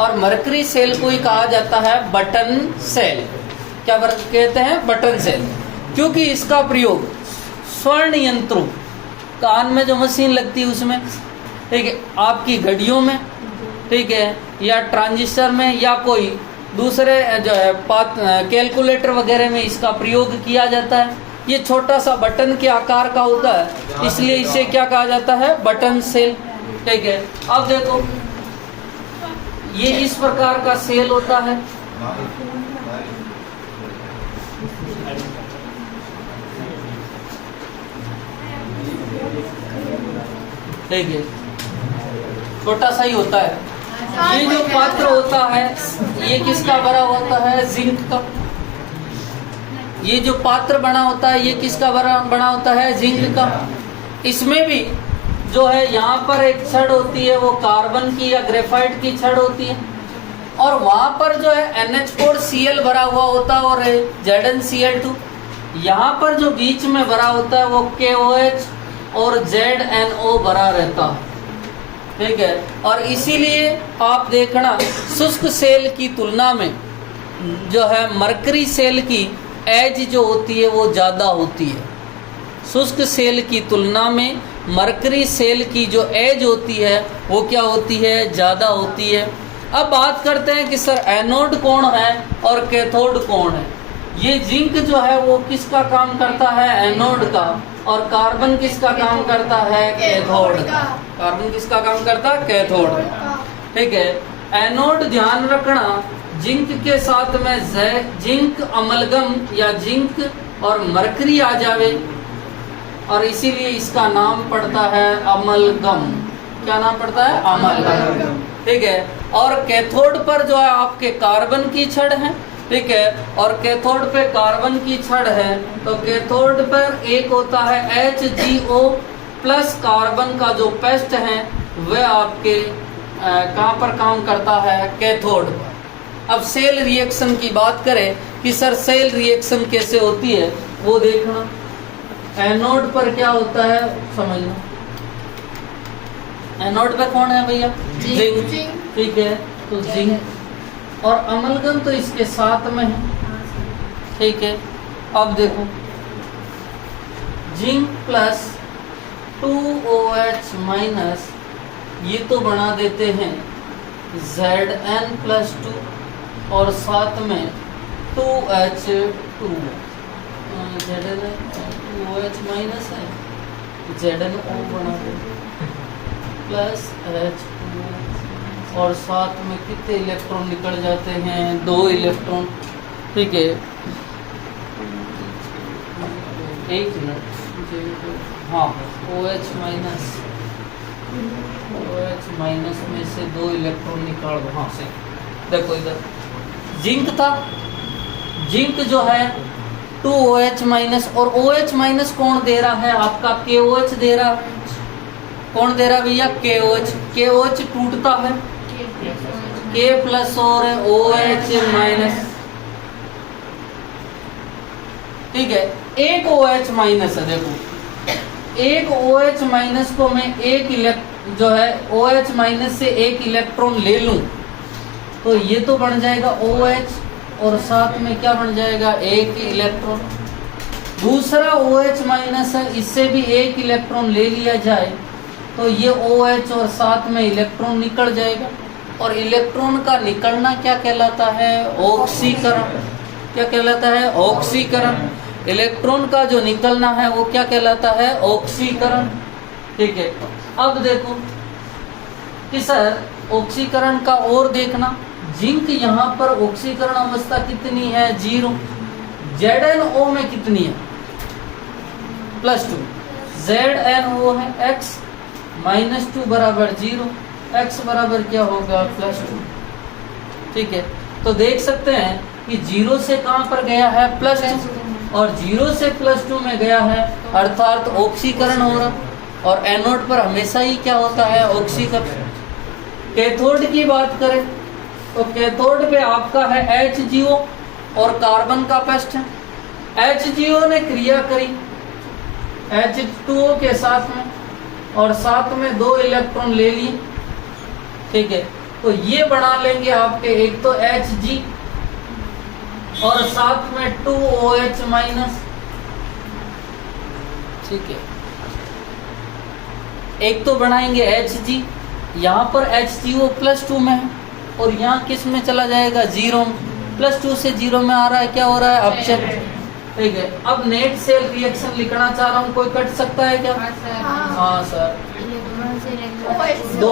और mercury cell को ही कहा जाता है बटन सेल। क्या कहते हैं? Button cell. क्योंकि इसका प्रयोग स्वर्ण यंत्रों, कान में जो मशीन लगती है उसमें, ठीक है, आपकी घड़ियों में, ठीक है, या ट्रांजिस्टर में, या कोई दूसरे जो है कैलकुलेटर वगैरह में इसका प्रयोग किया जाता है। ये छोटा सा बटन के आकार का होता है, इसलिए इसे क्या कहा जाता है? Button cell. ठीक है, अब देखो ये इस प्रकार का सेल होता है। ठीक है, छोटा सा ही होता है। ये जो पात्र होता है ये किसका बना होता है? जिंक का। ये जो पात्र बना होता है ये किसका बना होता है? जिंक का। इसमें भी जो है यहाँ पर एक छड़ होती है, वो कार्बन की या ग्रेफाइट की छड़ होती है, और वहां पर जो है NH4Cl भरा हुआ होता है और ZnCl2। यहाँ पर जो बीच में भरा होता है वो KOH और ZnO भरा रहता है। ठीक है, और इसीलिए आप देखना शुष्क सेल की तुलना में जो है मरकरी सेल की एज जो होती है वो ज़्यादा होती है। शुष्क सेल की तुलना में मरकरी सेल की जो एज होती है वो क्या होती है? ज़्यादा होती है। अब बात करते हैं कि सर एनोड कौन है और कैथोड कौन है। ये जिंक जो है वो किसका काम करता है? एनोड का। और कार्बन किसका काम करता है? कैथोड का। कार्बन किसका काम करता है? कैथोड का। ठीक है, एनोड ध्यान रखना जिंक के साथ में जिंक अमलगम या जिंक और मरकरी आ जावे, और इसीलिए इसका नाम पड़ता है अमलगम। क्या नाम पड़ता है? अमलगम। ठीक है, और कैथोड पर जो है आपके कार्बन की छड़ है। ठीक है, और कैथोड पे कार्बन की छड़ है, तो कैथोड पर एक होता है HgO प्लस कार्बन का जो पेस्ट है वह आपके कहाँ पर काम करता है? कैथोड पर। अब सेल रिएक्शन की बात करें कि सर सेल रिएक्शन कैसे होती है वो देखना। एनोड पर क्या होता है समझना। एनोड पे कौन है भैया? जिंक। ठीक है, तो जिंक, और अमलगम तो इसके साथ में है। ठीक है, अब देखो जिंक प्लस 2OH माइनस, ये तो बना देते हैं Zn+2 और साथ में 2H2। OH माइनस है, ZnO बना दे प्लस H2, और साथ में कितने इलेक्ट्रॉन निकल जाते हैं? 2 इलेक्ट्रॉन। ठीक है, एक मिनट, हाँ, OH माइनस में से 2 इलेक्ट्रॉन निकाल दो। हाँ से देखो इधर जिंक था, जिंक जो है 2OH माइनस, और OH माइनस कौन दे रहा है? आपका KOH दे रहा। कौन दे रहा भैया? KOH। KOH टूटता है K प्लस और OH माइनस। ठीक है, एक OH माइनस है, देखो एक OH माइनस को मैं जो है OH माइनस से एक इलेक्ट्रॉन ले लूं तो ये तो बन जाएगा OH, और साथ में क्या बन जाएगा? एक इलेक्ट्रॉन। दूसरा OH माइनस है, इससे भी एक इलेक्ट्रॉन ले लिया जाए तो ये OH और साथ में इलेक्ट्रॉन निकल जाएगा। और इलेक्ट्रॉन का निकलना क्या कहलाता है? ऑक्सीकरण। क्या कहलाता है? ऑक्सीकरण। इलेक्ट्रॉन का जो निकलना है वो क्या कहलाता है? ऑक्सीकरण। ठीक है, अब देखो कि सर ऑक्सीकरण का और देखना। जिंक यहाँ पर ऑक्सीकरण अवस्था कितनी है? 0। ZnO में कितनी है? +2। ZnO है X -2 बराबर 0, X बराबर क्या होगा? +2। ठीक है, तो देख सकते हैं कि 0 से कहाँ पर गया है? +2, और 0 से +2 में गया है, अर्थात ऑक्सीकरण हो रहा। और एनोड पर हमेशा ही क्या होता है? ऑक्सीकरण। कैथोड की बात करें तो कैथोड पे आपका है HgO और कार्बन का पेस्ट है। HgO ने क्रिया करी H2O के साथ में, और साथ में 2 इलेक्ट्रॉन ले लिए। ठीक है, तो ये बना लेंगे आपके एक तो Hg और साथ में 2OH माइनस। ठीक है, एक तो बनाएंगे Hg, यहाँ पर HgO +2 में है और यहाँ किस में चला जाएगा 0 में, +2 से 0 में आ रहा है, क्या हो रहा है अपचन। ठीक है, अब नेट सेल रिएक्शन लिखना चाह रहा हूँ, कोई कट सकता है क्या? हाँ सर, 2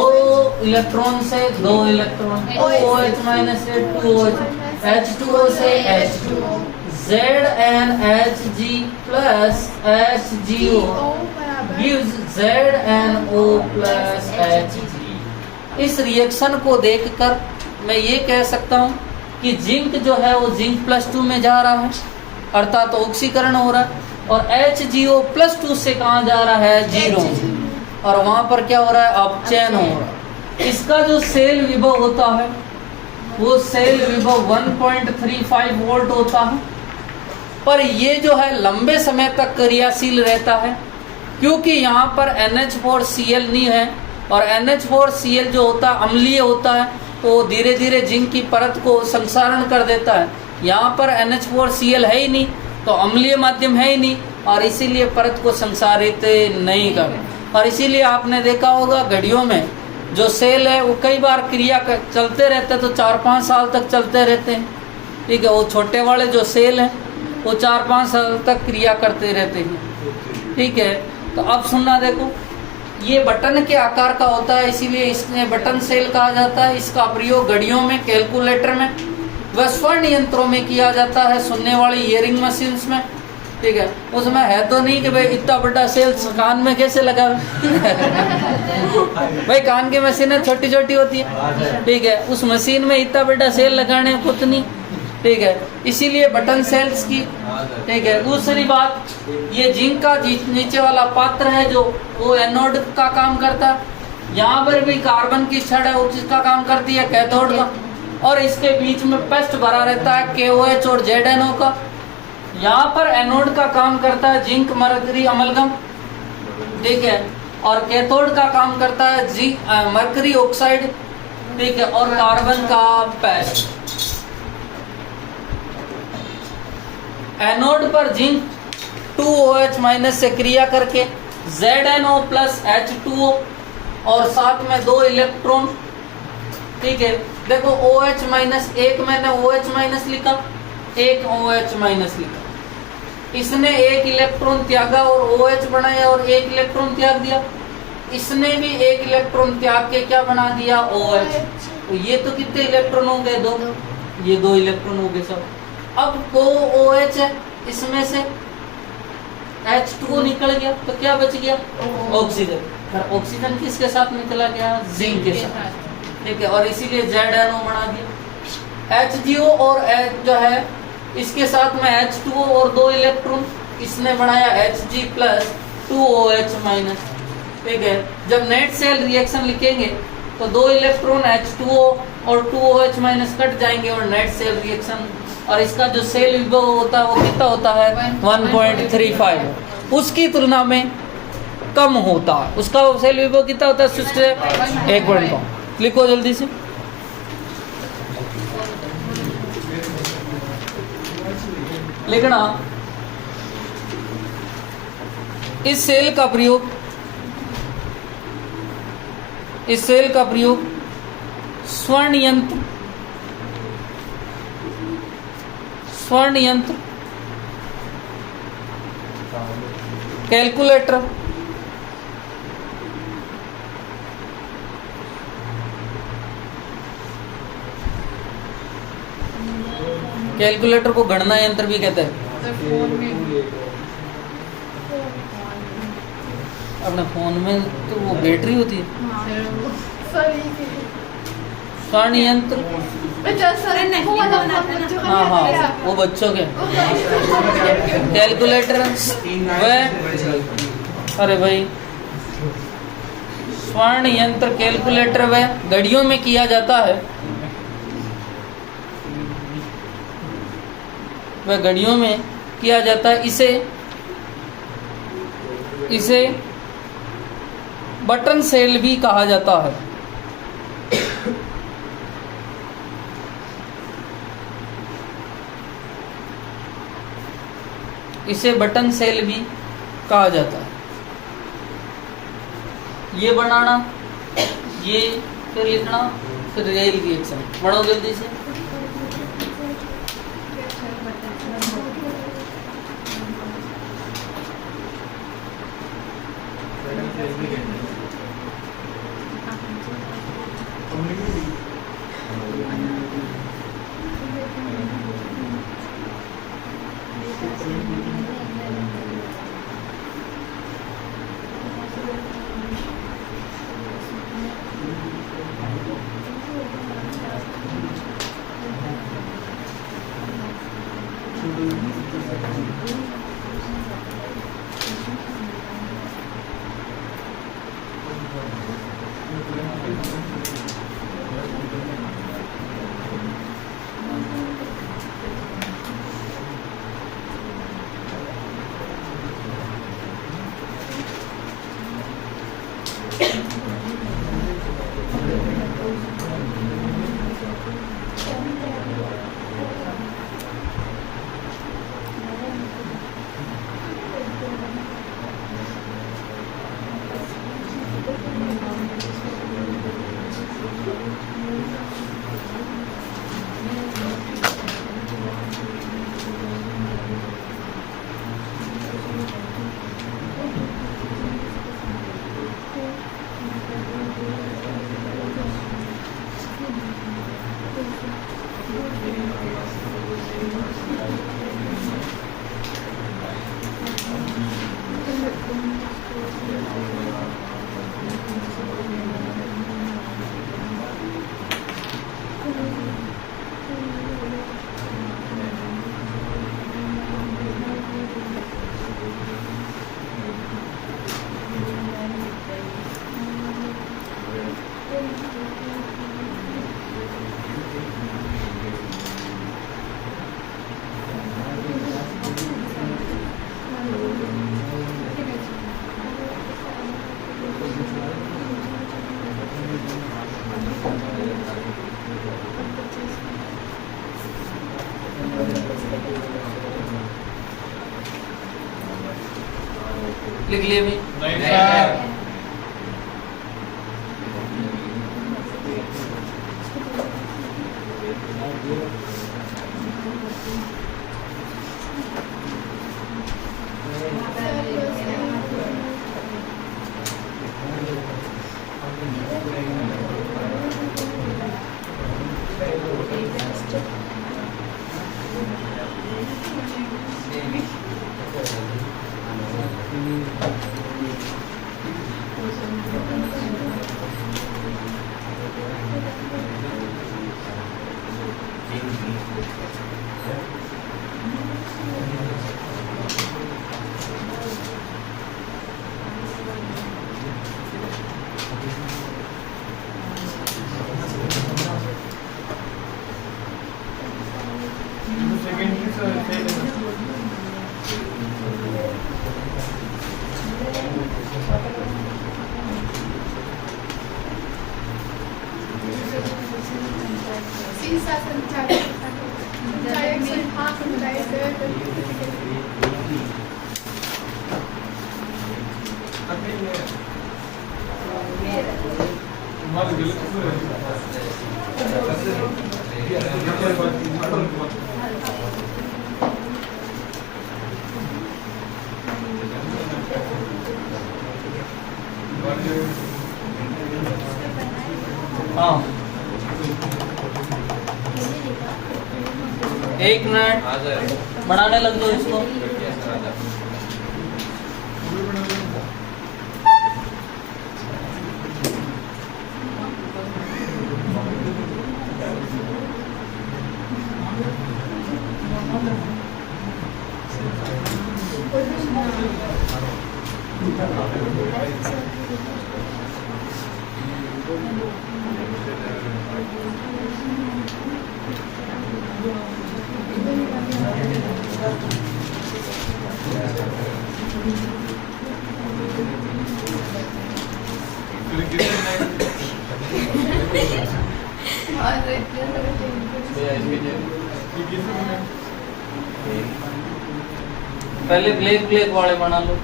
इलेक्ट्रॉन से 2 इलेक्ट्रॉन, 2OH माइनस से 2OH, H2O से H2O, ZnHg plus HgO gives ZnO plus Hg। इस रिएक्शन को देखकर मैं ये कह सकता हूँ कि जिंक जो है वो जिंक +2 में जा रहा है, अर्थात ऑक्सीकरण हो रहा है, और HgO +2 से कहाँ जा रहा है 0, और वहां पर क्या हो रहा है अपचयन हो रहा है। इसका जो सेल विभव होता है वो सेल विभव 1.35 वोल्ट होता है, पर ये जो है लंबे समय तक क्रियाशील रहता है, क्योंकि यहाँ पर NH4Cl नहीं है, और NH4Cl जो होता है अम्लीय होता है, तो धीरे धीरे जिंक की परत को संक्षारण कर देता है। यहाँ पर NH4Cl है ही नहीं, तो अम्लीय माध्यम है ही नहीं, और इसीलिए परत को संक्षारित नहीं कर। और इसीलिए आपने देखा होगा घड़ियों में जो सेल है वो कई बार क्रिया चलते रहते हैं, तो 4-5 साल तक चलते रहते हैं। ठीक है, वो छोटे वाले जो सेल हैं वो 4-5 साल तक क्रिया करते रहते हैं। ठीक है, तो अब सुनना, देखो ये बटन के आकार का होता है, इसीलिए इसमें बटन सेल कहा जाता है। इसका प्रयोग घड़ियों में, कैलकुलेटर में, व स्वर्ण यंत्रों में किया जाता है, सुनने वाली ईयरिंग मशीन्स में। ठीक है, उसमें है तो नहीं कि भाई इतना बड़ा सेल कान में कैसे लगा भाई कान की मशीनें छोटी छोटी होती है। ठीक है, उस मशीन में इतना बड़ा सेल लगाने कुछ नहीं। ठीक है, इसीलिए बटन सेल्स की। ठीक है, दूसरी बात, ये जिंक का नीचे वाला पात्र है जो वो एनोड का काम करता है। यहाँ पर भी कार्बन की छड़ है, वो किसका काम करती है कैथोड का, और इसके बीच में पेस्ट भरा रहता है KOH और ZnO का। यहाँ पर एनोड का काम करता है जिंक मरकरी अमलगम। ठीक है, और कैथोड का काम करता है मरकरी ऑक्साइड। ठीक है, और कार्बन का पेस्ट। एनोड पर जिंक 2OH माइनस से क्रिया करके ZnO प्लस H2O और साथ में 2 इलेक्ट्रॉन। ठीक है, देखो OH माइनस, एक मैंने OH माइनस लिखा, एक OH माइनस लिखा, इसने एक इलेक्ट्रॉन त्यागा और OH बनाया और एक इलेक्ट्रॉन त्याग दिया, इसने भी एक इलेक्ट्रॉन त्याग के क्या बना दिया OH। तो ये तो कितने इलेक्ट्रॉन हो गए 2, ये 2 इलेक्ट्रॉन हो गए सब। अब 2 OH है, इसमें से H2O निकल गया, तो क्या बच गया ऑक्सीजन। ऑक्सीजन किसके साथ में चला गया जिंक के साथ। ठीक है, और इसीलिए ZnO बना दिया। HgO और H जो है इसके साथ में H2O और 2 इलेक्ट्रॉन, इसने बनाया Hg प्लस 2OH माइनस। ठीक है, जब नेट सेल रिएक्शन लिखेंगे तो 2 इलेक्ट्रॉन H2O और 2OH माइनस कट जाएंगे और नेट सेल रिएक्शन, और इसका जो सेल विभव होता है वो कितना होता है 1.35, उसकी तुलना में कम होता है। उसका सेल विभव कितना होता है 1.5। लिखो जल्दी से, लिखना। इस सेल का प्रयोग स्वर्ण यंत्र, कैलकुलेटर, कैलकुलेटर को गणना यंत्र भी कहते हैं। अपने फोन में तो वो बैटरी होती है। स्वर्ण यंत्र, हाँ हाँ वो बच्चों के। कैलकुलेटर वह, अरे भाई स्वर्ण यंत्र कैलकुलेटर वह घड़ियों में किया जाता है, वह घड़ियों में किया जाता है। इसे बटन सेल भी कहा जाता है। इसे बटन सेल भी कहा जाता है। ये बनाना, ये फिर लिखना, फिर रेल रिएक्शन। पढ़ो जल्दी से। लिख लिए भी? नहीं सर। हाँ, 1 मिनट बनाने लग दो इसको। पहले ब्लैक ब्लैक वाले बना लो।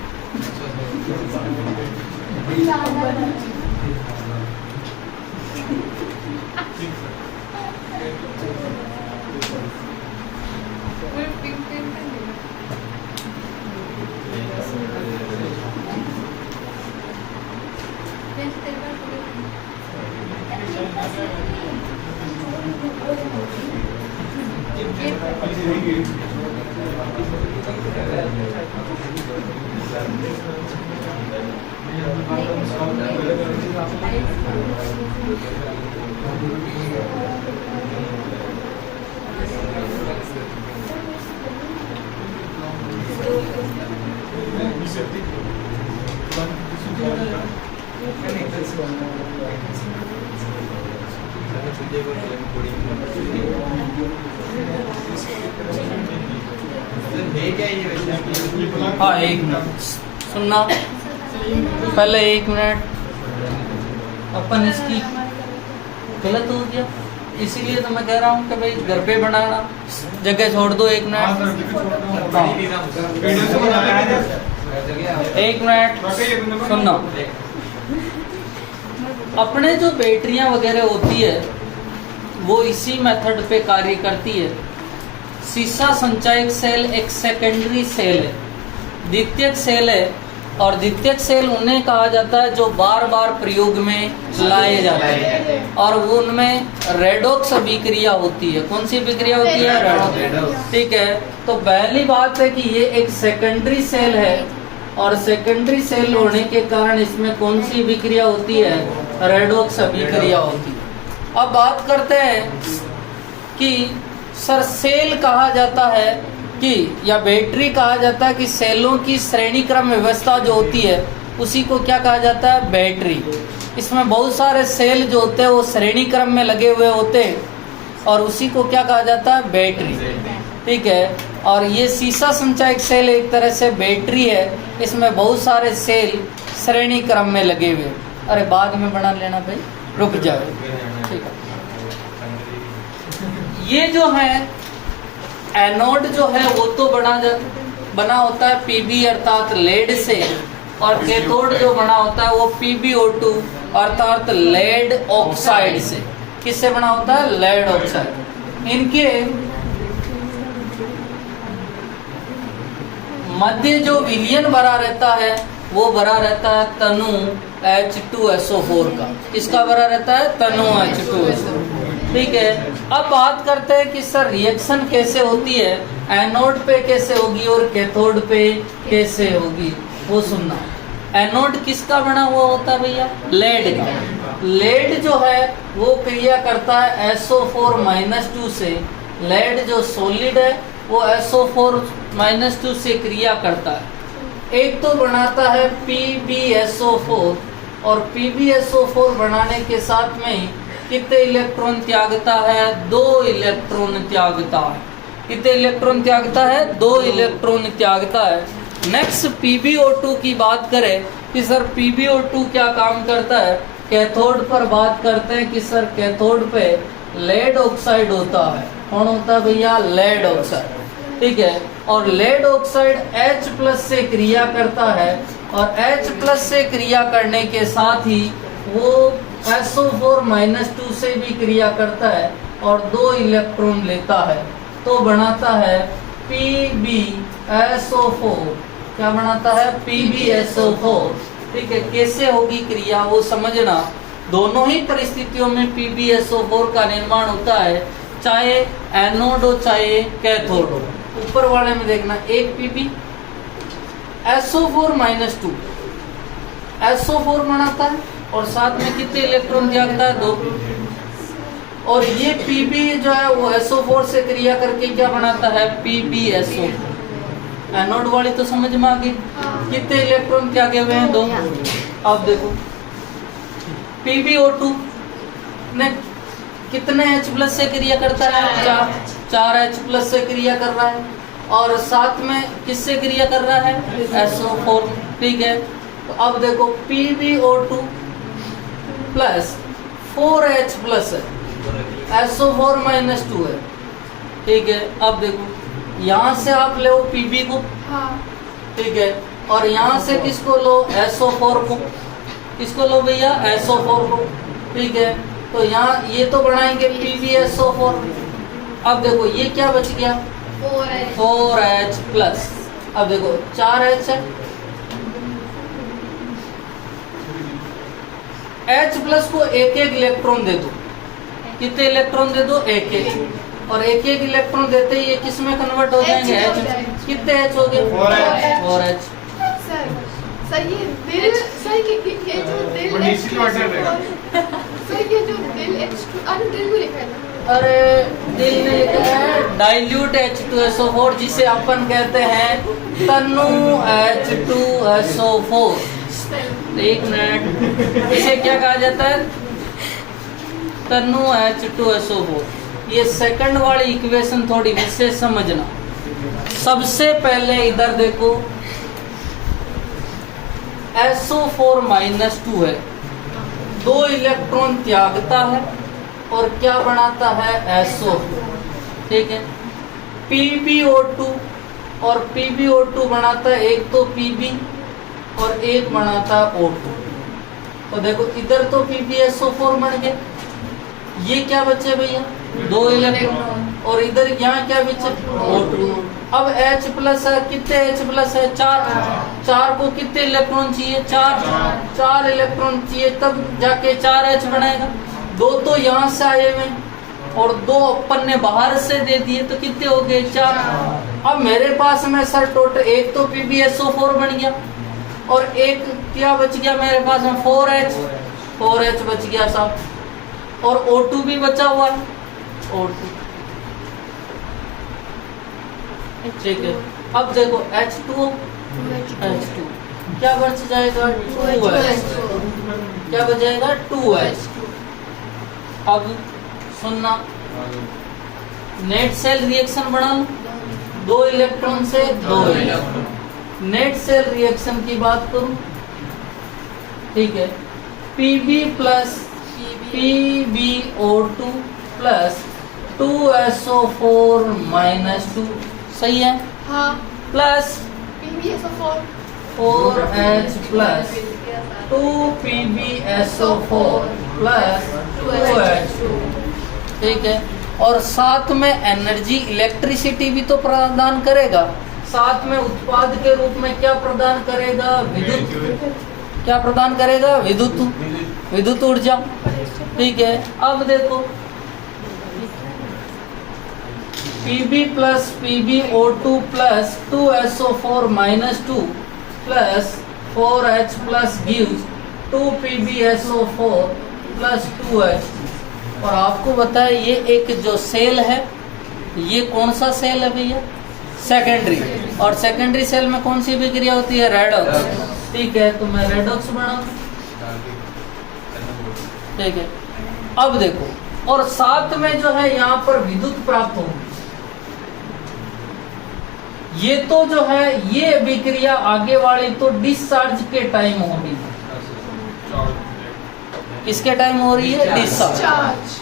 हाँ, 1 मिनट सुनना, पहले 1 मिनट। अपन इसकी गलत हो गया, इसीलिए तो मैं कह रहा हूँ कि भाई घर पे बनाना, जगह छोड़ दो 1 मिनट। 1 मिनट सुनना। अपने जो बैटरियां वगैरह होती है वो इसी मेथड पे कार्य करती है। सीसा संचायक सेल एक सेकेंडरी सेल है, द्वितीयक सेल है, और द्वितीयक सेल उन्हें कहा जाता है जो बार बार प्रयोग में लाए जाते हैं, और वो उनमें रेडॉक्स अभिक्रिया होती है। कौन सी अभिक्रिया होती है? रेडॉक्स। ठीक है, तो पहली बात है कि ये एक सेकेंडरी सेल है, और सेकेंडरी सेल होने के कारण इसमें कौन सी अभिक्रिया होती है? रेडॉक्स अभिक्रिया होती है। अब बात करते हैं कि सर सेल कहा जाता है कि या बैटरी कहा जाता है कि सेलों की श्रेणी क्रम व्यवस्था जो होती है उसी को क्या कहा जाता है? बैटरी। इसमें बहुत सारे सेल जो होते हैं वो श्रेणी क्रम में लगे हुए होते हैं, और उसी को क्या कहा जाता है? बैटरी। ठीक है, और ये सीसा संचायक सेल एक तरह से बैटरी है, इसमें बहुत सारे सेल श्रेणी क्रम में लगे हुए। अरे बाद में बना लेना भाई, रुक जाओ। ठीक है, ये जो है एनोड जो है वो तो बना होता है पीबी अर्थात लेड से, और कैथोड जो बना होता है वो PbO2 अर्थात लेड ऑक्साइड से। किससे बना होता है? Lead oxide. इनके मध्य जो विलयन भरा रहता है वो भरा रहता है तनु H2SO4 का। किसका भरा रहता है? तनु H2SO। ठीक है, अब बात करते हैं कि सर रिएक्शन कैसे होती है, एनोड पे कैसे होगी और कैथोड पे कैसे होगी, वो सुनना। एनोड किसका बना हुआ होता है भैया? लेड का। लेड जो है वो क्रिया करता है SO4-2 से। लेड जो सॉलिड है वो SO4-2 से क्रिया करता है। एक तो बनाता है PbSO4, और PbSO4 बनाने के साथ में कितने इलेक्ट्रॉन त्यागता है? 2 इलेक्ट्रॉन त्यागता है। कितने इलेक्ट्रॉन त्यागता है? 2 इलेक्ट्रॉन त्यागता है। नेक्स्ट PbO2 की बात करें कि सर PbO2 क्या काम करता है? कैथोड पर बात करते हैं कि सर कैथोड पे लेड ऑक्साइड होता है। कौन होता है भैया? Lead oxide. ठीक है, और लेड ऑक्साइड H+ से क्रिया करता है, और H+ से क्रिया करने के साथ ही वो SO4-2 से भी क्रिया करता है और 2 इलेक्ट्रॉन लेता है, तो बनाता है PbSO4। क्या बनाता है? PbSO4। ठीक है, कैसे होगी क्रिया वो समझना। दोनों ही परिस्थितियों में PbSO4 का निर्माण होता है, चाहे एनोड हो चाहे कैथोड हो। ऊपर वाले में देखना, एक Pb SO4-2 SO4 बनाता है, और साथ में कितने इलेक्ट्रॉन त्यागता है? 2। और ये Pb जो है वो SO4 से क्रिया करके क्या बनाता है? PbSO। एनोड वाली तो समझ में आ गई। कितने इलेक्ट्रॉन त्यागे हुए हैं? 2। अब देखो PbO2 ने कितने H+ से क्रिया करता है? 4 H+ से क्रिया कर रहा है, और साथ में किससे क्रिया कर रहा है? SO4। ठीक है, तो अब देखो PbO2 प्लस 4H+ है, SO4-2 है। ठीक है, अब देखो यहाँ से आप ले Pb को, ठीक है। और यहाँ से किसको लो, SO4 को, किसको लो भैया, SO4 को, ठीक है। तो यहाँ ये तो बनाएंगे PbSO4। अब देखो ये क्या बच गया, 4H प्लस। अब देखो 4H है, H प्लस को एक एक इलेक्ट्रॉन दे दो, कितने इलेक्ट्रॉन दे दो, एक एक, और एक एक इलेक्ट्रॉन देते ही ये किस में कन्वर्ट हो जाएंगे, H। कितने H हो गए, 4H। सर ये दिल, सर ये जो दिल सर ये जो दिल H2, अरे दिल को लिखा है, अरे दिल ने लिखा है डाइल्यूट H2SO4, जिसे अपन कहते हैं तनु H2SO4। एक मिनट, इसे क्या कहा जाता है, तनु H2SO4। ये सेकंड वाली इक्वेशन थोड़ी विशेष समझना। सबसे पहले इधर देखो, SO4-2 है, 2 इलेक्ट्रॉन त्यागता है और क्या बनाता है, SO, ठीक है। PbO2 और PbO2 बनाता है, एक तो Pb और एक बनाता है O2। तो देखो इधर तो PbSO4 बन गया, ये क्या बचे भैया, 2 इलेक्ट्रॉन, और इधर यहाँ क्या बचे, O2। अब H प्लस है, कितने H प्लस है, 4 को कितने इलेक्ट्रॉन चाहिए, 4 इलेक्ट्रॉन चाहिए, तब जाके 4H बनेगा। 2 तो यहाँ से आए हुए और 2 अपन ने बाहर से दे दिए, तो कितने हो गए, 4। अब मेरे पास में सर टोटल, एक तो PbSO4 बन गया और एक क्या बच गया मेरे पास में, 4H बच गया साहब, और O2 भी बचा हुआ है, O2, ठीक है। अब देखो H2 क्या बच जाएगा, 2H, क्या बच जाएगा, 2H। अब सुनना, नेट सेल रिएक्शन बना लो, 2 इलेक्ट्रॉन से 2 इलेक्ट्रॉन, नेट सेल रिएक्शन की बात करूं, ठीक है। Pb plus PbO2 plus 2SO4-2, सही है, हाँ, plus PbSO4 4H plus 2PbSO4 plus 2H, ठीक है। और साथ में एनर्जी, इलेक्ट्रिसिटी भी तो प्रदान करेगा, साथ में उत्पाद के रूप में क्या प्रदान करेगा, विद्युत, क्या प्रदान करेगा, विद्युत ऊर्जा, ठीक है। अब देखो Pb plus PbO2 plus 2SO4-2 plus 4H plus gives 2PbSO4 plus 2H। और आपको बताया ये एक जो सेल है, ये कौन सा सेल है भैया, सेकेंडरी, और सेकेंडरी सेल में कौन सी विक्रिया होती है, रेडॉक्स, ठीक है। तो मैं रेडॉक्स बनाऊं, ठीक है। अब देखो, और साथ में जो है यहाँ पर विद्युत प्राप्त होगी, ये तो जो है ये विक्रिया आगे वाली तो डिस्चार्ज के टाइम होगी, किसके टाइम हो रही है, डिस्चार्ज।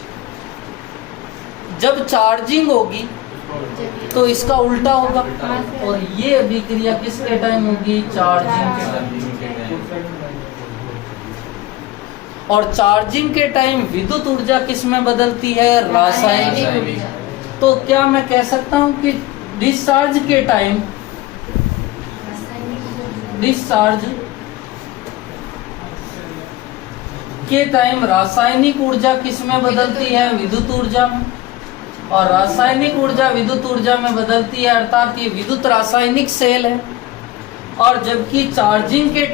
जब चार्जिंग होगी तो इसका उल्टा होगा, और ये अभिक्रिया किसके टाइम होगी, चार्जिंग के टाइम। और चार्जिंग के टाइम विद्युत ऊर्जा किस में बदलती है, रासायनिक। तो क्या मैं कह सकता हूं कि डिस्चार्ज के टाइम, डिस्चार्ज के टाइम रासायनिक ऊर्जा किस में बदलती है, विद्युत ऊर्जा में, और रासायनिक ऊर्जा विद्युत ऊर्जा में बदलती है, अर्थात ये विद्युत रासायनिक सेल है। और जबकि चार्जिंग के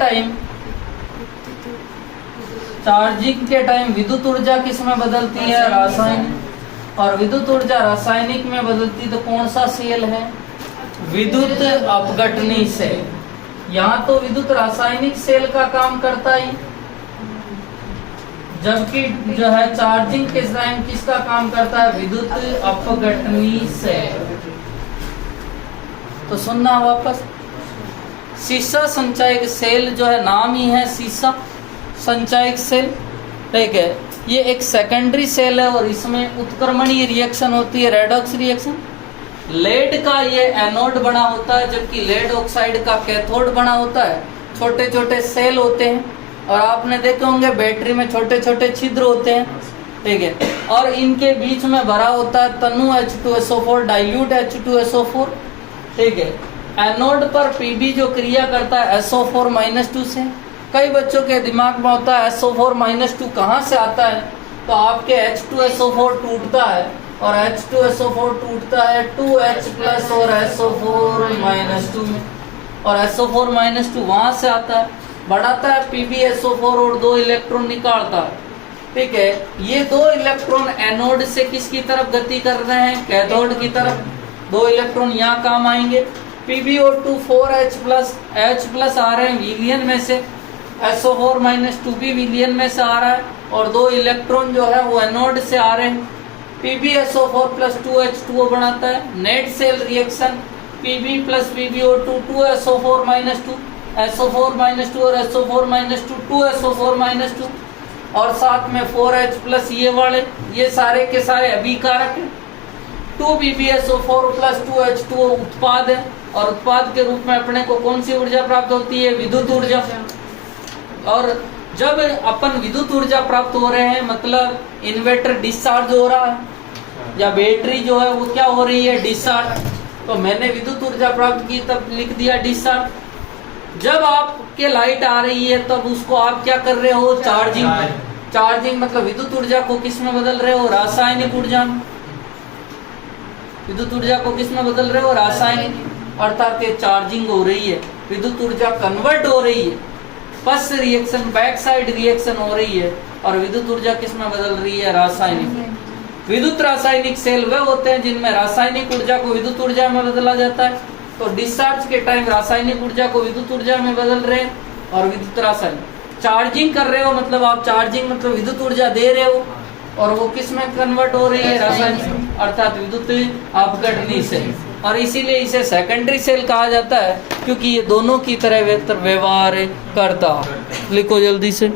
टाइम विद्युत ऊर्जा किस में बदलती है, रासायनिक, और विद्युत ऊर्जा रासायनिक में बदलती तो कौन सा सेल है, विद्युत अपघटनी सेल। यहाँ तो विद्युत रासायनिक सेल का काम करता ही, जबकि जो है चार्जिंग के टाइम किसका काम करता है, विद्युत अपघटनी सेल। तो सुनना वापस, सीसा संचायक सेल जो है, नाम ही है सीसा संचायक सेल, ठीक है। ये एक सेकेंडरी सेल है और इसमें उत्क्रमणीय रिएक्शन होती है, रेडॉक्स रिएक्शन। लेड का ये एनोड बना होता है, जबकि लेड ऑक्साइड का कैथोड बना होता है। छोटे छोटे सेल होते हैं, और आपने देखे होंगे बैटरी में छोटे छोटे छिद्र होते हैं, ठीक है। और इनके बीच में भरा होता है तनु H2SO4 डाइल्यूट H2SO4, ठीक है। एनोड पर Pb जो क्रिया करता है SO4-2 से। कई बच्चों के दिमाग में होता है SO4-2 कहाँ से आता है, तो आपके H2SO4 टूटता है, और H2SO4 टूटता है 2H प्लस और SO4-2 में, और SO4-2 वहां से आता है, बढ़ाता है PbSO4 और 2 इलेक्ट्रॉन निकालता है, ठीक है। ये 2 इलेक्ट्रॉन एनोड से किसकी तरफ गति कर रहे हैं, कैथोड की तरफ। 2 इलेक्ट्रॉन यहाँ काम आएंगे। PbO2 4H प्लस आ रहे हैं विलियन में से, SO4-2 भी विलियन में से आ रहा है, और 2 इलेक्ट्रॉन जो है वो एनोड से आ रहे हैं। PbSO4 प्लस 2H2O बनाता है। Net cell reaction Pb plus PbO2 2SO4-2, SO4-2 और SO4-2 2SO4-2, और साथ में 4H प्लस ये वाले, ये सारे के सारे अभिकारक हैं। 2PbSO4 प्लस 2H2O उत्पाद है, और उत्पाद के रूप में अपने को कौन सी ऊर्जा प्राप्त होती है, विद्युत ऊर्जा। और जब अपन विद्युत ऊर्जा प्राप्त हो रहे हैं, मतलब इन्वर्टर डिस्चार्ज हो रहा है, या बैटरी जो है वो क्या हो रही है, डिस्चार्ज। तो मैंने विद्युत ऊर्जा प्राप्त की, तब लिख दिया डिस्चार्ज। जब आपके लाइट आ रही है, तब उसको आप क्या कर रहे हो, चार्जिंग। चार्जिंग मतलब विद्युत ऊर्जा को किस में बदल रहे हो, रासायनिक ऊर्जा में। विद्युत ऊर्जा को किस में बदल रहे हो, रासायनिक, अर्थात ये चार्जिंग हो रही है, विद्युत ऊर्जा कन्वर्ट हो रही है, first reaction back side reaction हो रही है, और विद्युत ऊर्जा किस में बदल रही है, रासायनिक। विद्युत रासायनिक सेल वे होते हैं जिनमें रासायनिक ऊर्जा को विद्युत ऊर्जा में बदला जाता है। तो डिस्चार्ज के टाइम रासायनिक ऊर्जा को विद्युत ऊर्जा में बदल रहे हैं, और विद्युत रासायनिक। चार्जिंग कर रहे हो मतलब आप चार्जिंग मतलब विद्युत ऊर्जा दे रहे हो, और वो किस में कन्वर्ट हो रही है, रासायनिक, अर्थात विद्युत अपघटनी सेल। और इसीलिए इसे सेकेंडरी सेल कहा जाता है, क्योंकि ये दोनों की तरह व्यवहार करता। लिखो जल्दी से।